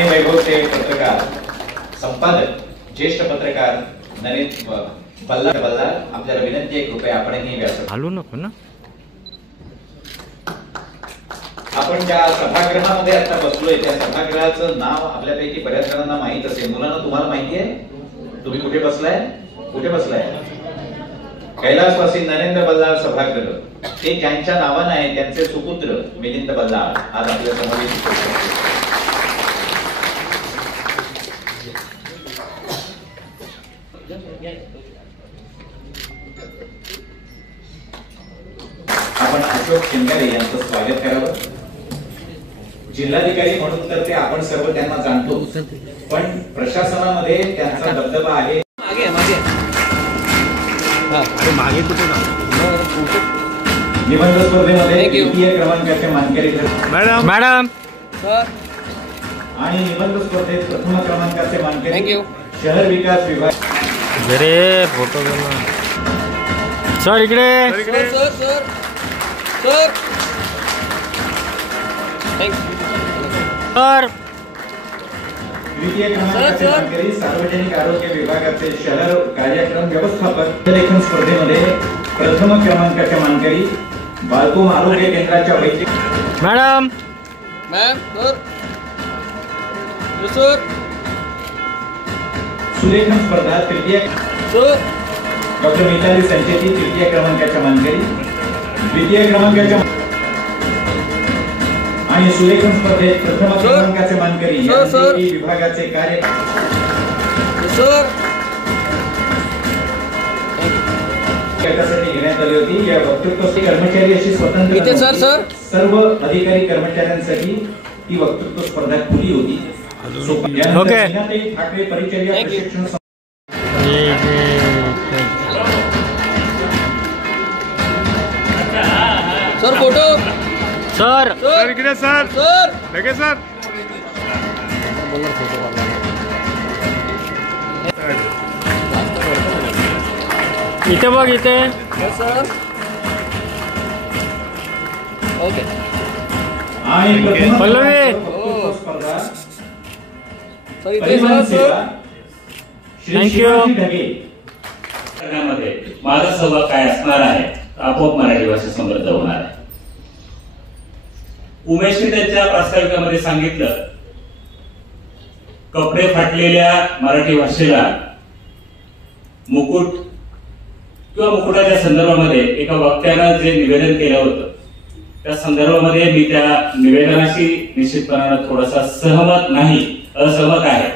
आणि वैभवचे पत्रकार संपादक ज्येष्ठ पत्रकार नरेंद्र बल्लाळ आपल्याला विनंती आहे, कृपया आपणही व्यासपीठ हलू नको ना. आपण ज्या सभागृहामध्ये आता बसलोय त्या सभागृहाचं नाव आपल्यापैकी बऱ्याच जणांना माहित असेल. मुलांना तुम्हाला माहिती आहे तुम्ही कुठे बसलाय? कुठे बसलाय? कैलासवासी नरेंद्र बल्लाळ सभागृह. ते ज्यांच्या नावानं आहे त्यांचे सुपुत्र मिलिंद बल्लाळ आज आपल्या समोर. आपण अशोक शिंगारे यांचं स्वागत करावं. जिल्हाधिकारी म्हणून तर ते आपण सर्व त्यांना जाणतो, पण प्रशासनामध्ये त्यांचा दबदबा आहे. मागे कुठे निबंध स्पर्धेमध्ये द्वितीय क्रमांकाचे मानकरी मॅडम आणि निबंध स्पर्धेत प्रथम क्रमांकाचे मानकरी शहर विकास विभाग. जरे फोटो सर इकडे सर द्वितीय क्रमांकाचे मानकरी सार्वजनिक आरोग्य विभागाचे शहर कार्यक्रम व्यवस्थापक. लेखन स्पर्धेमध्ये प्रथम क्रमांकाचे मानकरी बालकोम आरोग्य केंद्राच्या वैद्यकीय मॅडम सर. सुलेखन स्पर्धा तृतीय डॉक्टर मिताली संचेती तृतीय क्रमांकाच्या मानकरी. द्वितीय क्रमांकाच्या आणि सुलेखन स्पर्धेत प्रथम क्रमांकाचे मानकरी विभागाचे कार्य त्यासाठी घेण्यात आली होती. या वक्तृत्व कर्मचारी अशी स्वतंत्र सर्व अधिकारी कर्मचाऱ्यांसाठी ही वक्तृत्व स्पर्धा खुली होती. ओके ठाकरे परिचर्या प्रशिक्षण सर फोटो सर इकडे सर लगे सर. इथे बघ इथे सर. ओके आणि पल्लवी स्पर्धा सर इथे सर. थँक्यू. माझा सहभाग काय असणार आहे आपोआप मराठी भाषा समृद्ध होणार आहे. उमेशने त्यांच्या प्रास्ताविकामध्ये सांगितलं, कपडे फाटलेल्या मराठी भाषेला मुकुट किंवा मुकुटाच्या संदर्भामध्ये एका वक्त्यानं जे निवेदन केलं होतं त्या संदर्भामध्ये मी त्या निवेदनाशी निश्चितपणानं थोडासा सहमत नाही, असहमत आहे.